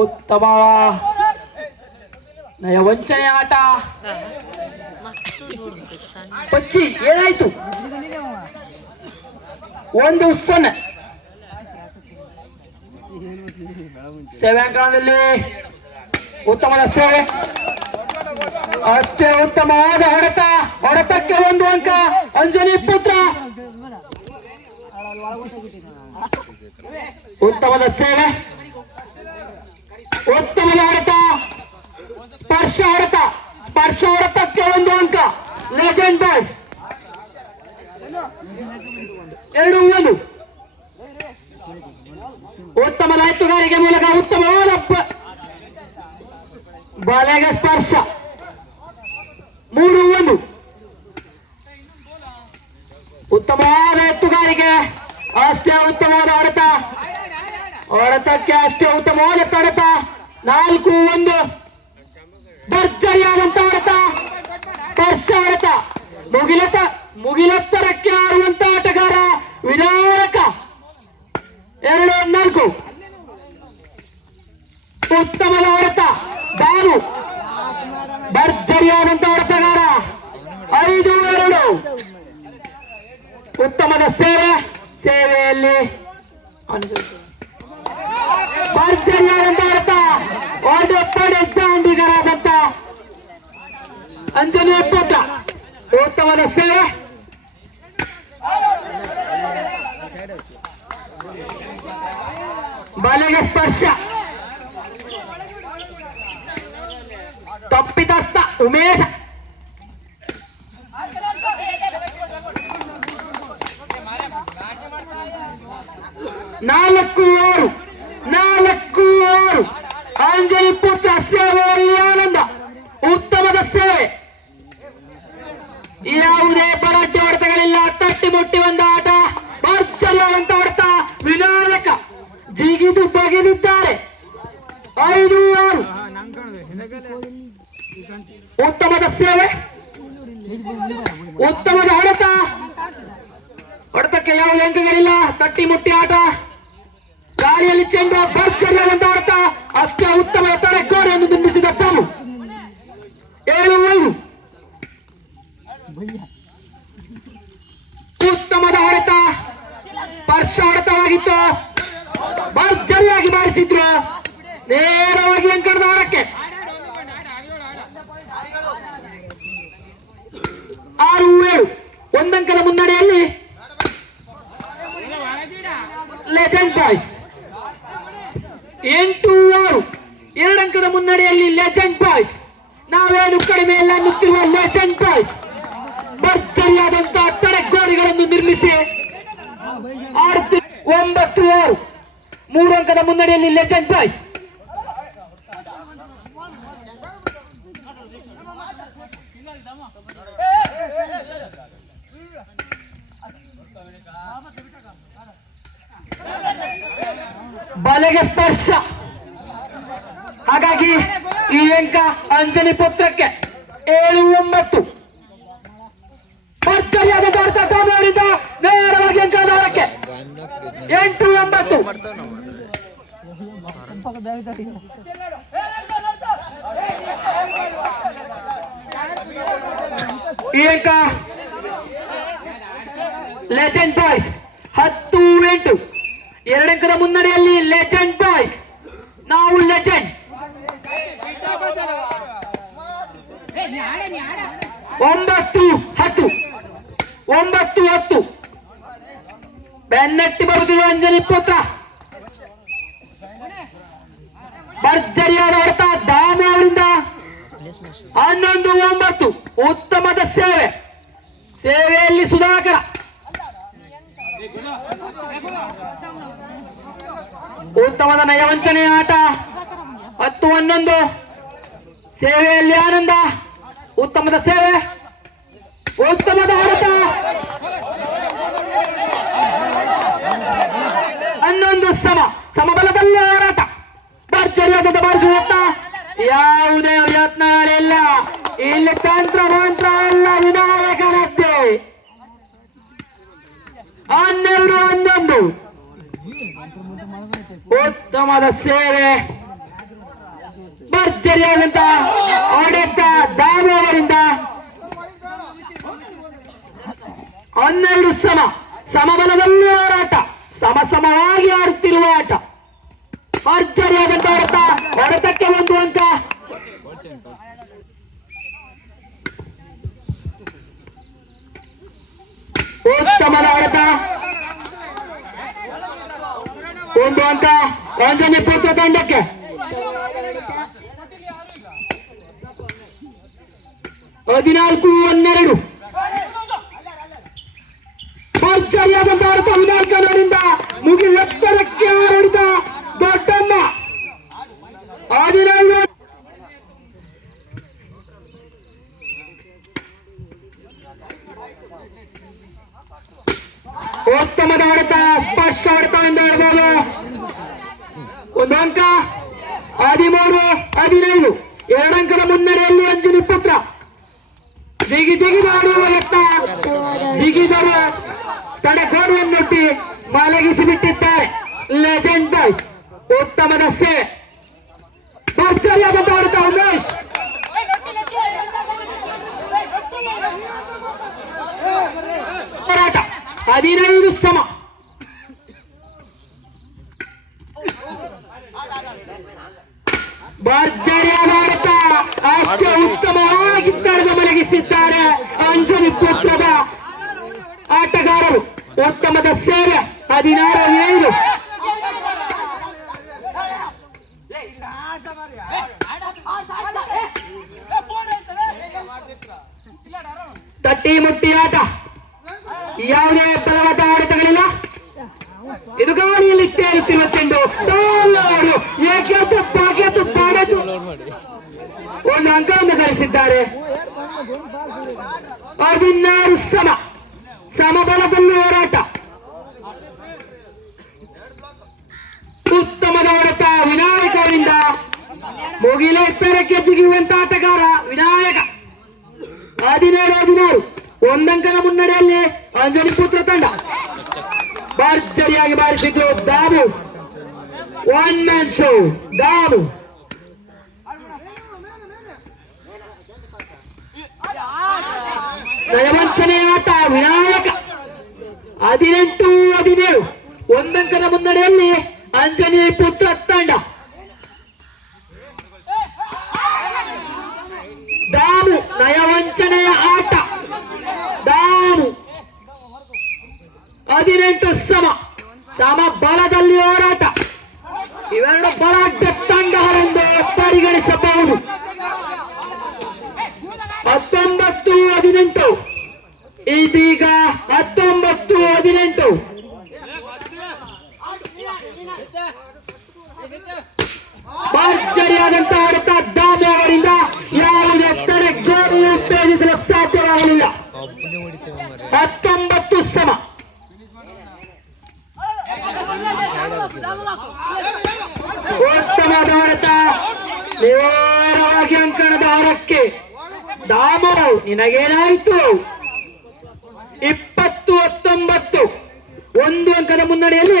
ಉತ್ತಮ ನಯ ವಂಚನೆ ಆಟ. ಪಚ್ಚಿ ಏನಾಯ್ತು? 1-0 ಸೇವೆಂಕಣದಲ್ಲಿ ಉತ್ತಮದ ಸೇವೆ. ಅಷ್ಟೇ ಉತ್ತಮವಾದ ಹೊಡೆತಕ್ಕೆ 1 ಅಂಕ. ಅಂಜನಿ ಪುತ್ರ ಉತ್ತಮದ ಸೇವೆ, ಉತ್ತಮದ ಹೊಡೆತ, ಸ್ಪರ್ಶ ಹೊಡೆತಕ್ಕೆ 1 ಅಂಕ. Legend boys 2-1. ಉತ್ತಮದ ಎತ್ತುಗಾರಿಕೆ ಮೂಲಕ ಉತ್ತಮವಾದ ಬಲೆಗೆ ಸ್ಪರ್ಶ. 3-1. ಉತ್ತಮವಾದ ಎತ್ತುಗಾರಿಕೆ, ಅಷ್ಟೇ ಉತ್ತಮವಾದ ಹೊಡೆತಕ್ಕೆ ಅಷ್ಟೇ ಉತ್ತಮವಾದ ತಡೆತ. 4-1. ಭರ್ಜರಿಯಾದಂತ ಹೊಡೆತ, ಸ್ಪರ್ಶ ಹೊಡೆತ, ಮುಗಿಲೆತ್ತರಕ್ಕೆ ಆಡುವಂತ ಆಟಗಾರ ವಿನಾಯಕ. 2-4. ಉತ್ತಮದ ಹೊಡೆತ ಬಾನು, ಭರ್ಜರಿಯಾದಂತ ಹೊಡೆತಗಾರ. 5-2. ಉತ್ತಮದ ಸೇವೆಯಲ್ಲಿ ಭರ್ಜರಿಯಾದಂತ ಹೊಡೆತ, ಒಡೆಪಡೆ ದಾಂಡಿಗರಾದಂತ ಅಂಜನೇಯ ಪುತ್ರ. ಉತ್ತಮದ ಸೇವೆ, ಬಲೆಗೆ ಸ್ಪರ್ಶ, ತಪ್ಪಿತಸ್ಥ ಉಮೇಶ. 4-6. ಅಂಜನಿ ಪುತ್ರ ಸೇವೆಯಲ್ಲಿ ಆನಂದ. ಉತ್ತಮದ ಸೇವೆ, ಯಾವುದೇ ಬಲಾಢ್ಯ ಹೊಡೆತಗಳಿಲ್ಲ. ತಟ್ಟಿ ಮುಟ್ಟಿ ಒಂದು ಆಟ, ಭರ್ಜರಿಯಾದಂತ ಹೊಡೆತ, ವಿನಾಯಕ ಜಿಗಿದು ಬಗೆದಿದ್ದಾರೆ. 5-6. ಉತ್ತಮದ ಸೇವೆ, ಉತ್ತಮದ ಹೊಡೆತಕ್ಕೆ ಯಾವುದೇ ಅಂಕಗಳಿಲ್ಲ. ತಟ್ಟಿ ಮುಟ್ಟಿ ಆಟ, ಗಾಳಿಯಲ್ಲಿ ಚೆಂಡು, ಭರ್ಜರಿಯಾದಂತ ಹೊಡೆತ, ಅಷ್ಟೇ ಉತ್ತಮದ ತಡೆಗೋಡೆಯನ್ನು ನಿರ್ಮಿಸಿದ ತಾನು. 7-5. ಉತ್ತಮದ ಹೊಡೆತ, ಸ್ಪರ್ಶ ಹೊಡೆತವಾಗಿತ್ತು, ಭರ್ಜರಿಯಾಗಿ ಬಾರಿಸಿದ್ರು. ನೇರವಾಗಿ ಅಂಕಣದ ಹೊರಕ್ಕೆ. 6-7. 1 ಅಂಕದ ಮುನ್ನಡೆಯಲ್ಲಿ ಲೆಜೆಂಡ್ ಬಾಯ್ಸ್. 8-6. 2 ಅಂಕದ ಮುನ್ನಡೆಯಲ್ಲಿ ಲೆಜೆಂಡ್ ಬಾಯ್ಸ್. ನಾವೇನು ಕಡಿಮೆ ಇಲ್ಲ ಅನ್ನುತ್ತಿರುವ ಲೆಜೆಂಡ್ ಬಾಯ್ಸ್ ಭರ್ಜರಿಯಾದಂತ ತಡೆಗೋಡೆಗಳನ್ನು ನಿರ್ಮಿಸಿ 9-6. 3 ಅಂಕದ ಮುನ್ನಡೆಯಲ್ಲಿ ಲೆಜೆಂಡ್ ಬಾಯ್ಸ್. ಬಲೆಗೆ ಸ್ಪರ್ಶ, ಹಾಗಾಗಿ ಈ ಅಂಕ ಅಂಜನಿ ಪುತ್ರಕ್ಕೆ. 7-9. ಭರ್ಜರಿಯಾದ ನೋಡಿದ ನೇರವಾಗಿ ಅಂಕದ ಹೊರಕ್ಕೆ. 8-9. ಈ ಅಂಕ ಲೆಜೆಂಡ್ ಬಾಯ್ಸ್. 10-8. 2 ಅಂಕದ ಮುನ್ನಡೆಯಲ್ಲಿ ಲೆಜೆಂಡ್ ಬಾಯ್ಸ್. ನಾವು ಲೆಜೆಂಡ್. 9-10. 9-10. ಬೆನ್ನಟ್ಟಿ ಬರುತ್ತಿರುವ ಅಂಜನಿ ಪುತ್ರ. ಭರ್ಜರಿಯಾದ ಹೊಡೆತ ದಾಮು ಅವರಿಂದ. 11-9. ಉತ್ತಮದ ಸೇವೆಯಲ್ಲಿ ಸುಧಾಕರ. ಉತ್ತಮದ ನಯವಂಚನೆಯ ಆಟ. 10-11. ಸೇವೆಯಲ್ಲಿ ಆನಂದ. ಉತ್ತಮದ ಸೇವೆ, ಉತ್ತಮದ ಹೊಡೆತ, 11 ಸಮಬಲದಲ್ಲಿ ಹೋರಾಟ. ಭರ್ಜರಿಯಾದ ಬಾರಿಸುತ್ತ ಯಾವುದೇ ಯತ್ನಗಳಿಲ್ಲ. ಇಲ್ಲಿ ತಂತ್ರ ಮಂತ್ರ ಅಲ್ಲ, ವಿನಾಯಕನದ್ದೇ. 12-11. ಉತ್ತಮದ ಸೇವೆ, ಭರ್ಜರಿಯಾದಂತ ಆಡಳಿತ ದಾಮು ಅವರಿಂದ 12 ಸಮಬಲದಲ್ಲಿ ಹೋರಾಟ, ಸಮವಾಗಿ ಆಡುತ್ತಿರುವ ಆಟ. ಭರ್ಜರಿಯಾದಂತ ಆಡಳಿತ, ಹೊಡೆತಕ್ಕೆ 1 ಅಂಕ. ಉತ್ತಮದ ಆಡಳಿತ, 1 ಅಂಕ ಅಂಜನಿ ಪುತ್ರ ತಂಡಕ್ಕೆ. ಹದಿನಾಲ್ಕು 12 ಭರ್ಜರಿಯಾದಂತ ಆಡಳಿತ ವಿನಾಯಕ ಅವರಿಂದ ಮುಗಿ ಎತ್ತರಕ್ಕೆ ಆಡಳಿತ ದೊಡ್ಡಣ್ಣ 15. ಉತ್ತಮದ ಆಡಳಿತ, ಸ್ಪರ್ಶ ಆಡಳಿತ ಎಂದು ಹೇಳ್ಬೋದು. 1 ಅಂಕ. 13-15 2 ಅಂಕದ ಮುನ್ನಡೆಯಲ್ಲಿ ಅಂಜನಿ ಪುತ್ರ. ಜಿಗಿದಾಡುವ ಯತ್ನ, ಜಿಗಿದರು ತಡೆಗೋಡೆಯನ್ನುಟ್ಟಿ ಮಲಗಿಸಿ ಬಿಟ್ಟಿದ್ದಾರೆ ಲೆಜೆಂಡ್ ಬಾಯ್ಸ್. ಉತ್ತಮದ ಸೇವೆ, ಭರ್ಜರಿಯಾದಂತ ಆಡಳಿತ ಉಮೇಶ್. ಹೋರಾಟ 15 ಭರ್ಜರಿಯಾದ ಆಡಳಿತ, ಅಷ್ಟೇ ಉತ್ತಮವಾಗಿ ತಡೆದು ಮಲಗಿಸಿದ್ದಾರೆ ಅಂಜನಿ ಪುತ್ರದ ಆಟಗಾರರು. ಉತ್ತಮದ ಸೇವೆ 16-5. ತಟ್ಟಿ ಮುಟ್ಟಿ ಆಟ, ಯಾವುದೇ ಬಲವಾದ ಆಡಳಿತಗಳಿಲ್ಲ. ಇದು ಗಾಳಿಯಲ್ಲಿ ತೇಲುತ್ತಿರುವ ಚೆಂಡು, ಏಕೆತ್ತು ಪಾಡೆದು 1 ಅಂಕವನ್ನು ಗಳಿಸಿದ್ದಾರೆ. 16 ಸಮಬಲದಲ್ಲಿ ಹೋರಾಟ. ಉತ್ತಮದ ಆಡಳಿತ ವಿನಾಯಕ ಅವರಿಂದ ಮುಗಿಲ ಎತ್ತರಕ್ಕೆ ಜಿಗಿಯುವಂತ ಆಟಗಾರ ವಿನಾಯಕ. 17-16 1 ಅಂಕದ ಮುನ್ನಡೆಯಲ್ಲಿ ಅಂಜನಿ ಪುತ್ರ ತಂಡ. ಭರ್ಜರಿಯಾಗಿ ಬಾರಿಸಿದ್ರು ದಾಮು. 1 man show Damu. ನಯವಂಚನೆಯ ಆಟ ವಿನಾಯಕ. 18-17 1 ಅಂಕದ ಮುನ್ನಡೆಯಲ್ಲಿ ಅಂಜನಿ ಪುತ್ರ ತಂಡ. ದಾಮು ನಯವಂಚನೆಯ ಆಟ. ದಾಮು 18 ಸಮಬಲದಲ್ಲಿ ಹೋರಾಟ. ಇವೆರಡು ಬಲಾಢ್ಯ ತಂಡಗಳೆಂದು ಪರಿಗಣಿಸಬಹುದು. 19-18 ಇದೀಗ 19-18 ಭರ್ಜರಿಯಾದಂತ ಆಡಳಿತ ದಾಮು ಅವರಿಂದ ಯಾವುದೇ ತಡೆಗೋಡೆಯು ಭೇದಿಸಲು ಸಾಧ್ಯವಾಗಲಿಲ್ಲ. 19 ಉತ್ತಮದ ಆಡಳಿತ, ನೇರವಾಗಿ ಅಂಕಣದ ಆರಕ್ಕೆ. ದಾಮು ನಿನಗೇನಾಯಿತು? 20-19 1 ಅಂಕದ ಮುನ್ನಡೆಯಲ್ಲಿ.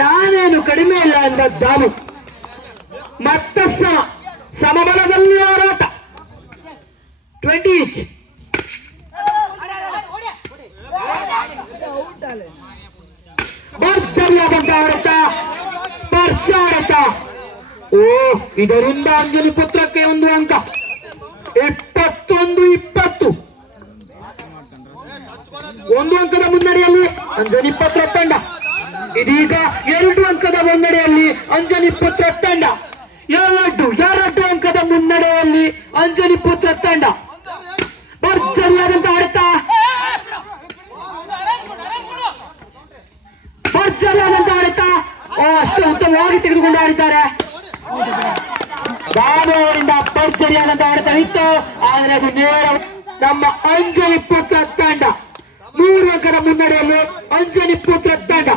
ನಾನೇನು ಕಡಿಮೆ ಇಲ್ಲ ಎಂದ ದಾಮು. ಮತ್ತೆ ಸಮಬಲದಲ್ಲಿ ಹೋರಾಟ. 20 each. ಭರ್ಜರಿಯಾದಂತ ಆಡಳಿತ, ಸ್ಪರ್ಶ ಆಡಳಿತ. ಇದರಿಂದ ಅಂಜನಿ ಪುತ್ರಕ್ಕೆ 1 ಅಂಕ. 21-20 1 ಅಂಕದ ಮುನ್ನಡೆಯಲ್ಲಿ ಅಂಜನಿ ಪುತ್ರ ತಂಡ. ಇದೀಗ 2 ಅಂಕದ ಮುನ್ನಡೆಯಲ್ಲಿ ಅಂಜನಿ ಪುತ್ರ ತಂಡ. 2 ಅಂಕದ ಮುನ್ನಡೆಯಲ್ಲಿ ಅಂಜನಿ ಪುತ್ರ ತಂಡ. ಭರ್ಜರಿಯಾದಂತ ಆಡಳಿತ, ಭರ್ಜರಿಯಾದಂತ ಆಡಳಿತ. ಅಷ್ಟೇ ಉತ್ತಮವಾಗಿ ತೆಗೆದುಕೊಂಡು ಆಡಿದ್ದಾರೆ. ದಾಮು ಅವರಿಂದ ಭರ್ಜರಿಯಾದಂತ ಆಡಳಿತ ಇತ್ತು, ಆದರೆ ಅದು ನೇರ ನಮ್ಮ ಅಂಜನಿ ಪುತ್ರ ತಂಡ. 3 ಅಂಕದ ಮುನ್ನಡೆಯಲ್ಲಿ ಅಂಜನಿ ಪುತ್ರ ತಂಡ.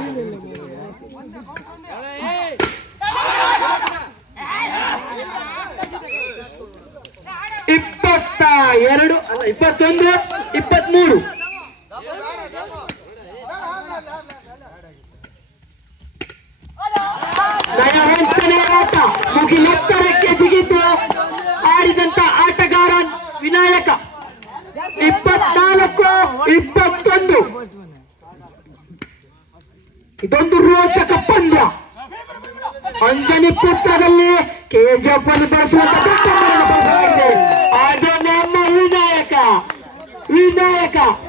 21-23 ನಯವಂಚನೆಯ ಆಟ ಮುಗಿಲೆತ್ತರಕ್ಕೆ ಜಿಗಿದು ಆಡಿದಂತ ಆಟಗಾರ ವಿನಾಯಕ. 24-21. ಇದೊಂದು ರೋಚಕ ಪಂದ್ಯ. ಅಂಜನಿ ಪುತ್ರದಲ್ಲಿ ಕೆಜಿಎಫ್ ಅನ್ನು ಬಳಸುವಂತ ದೊಡ್ಡ ಮರಣ ಬಳಸಲಾಗಿದೆ. ಅದು ನಮ್ಮ ವಿನಾಯಕ.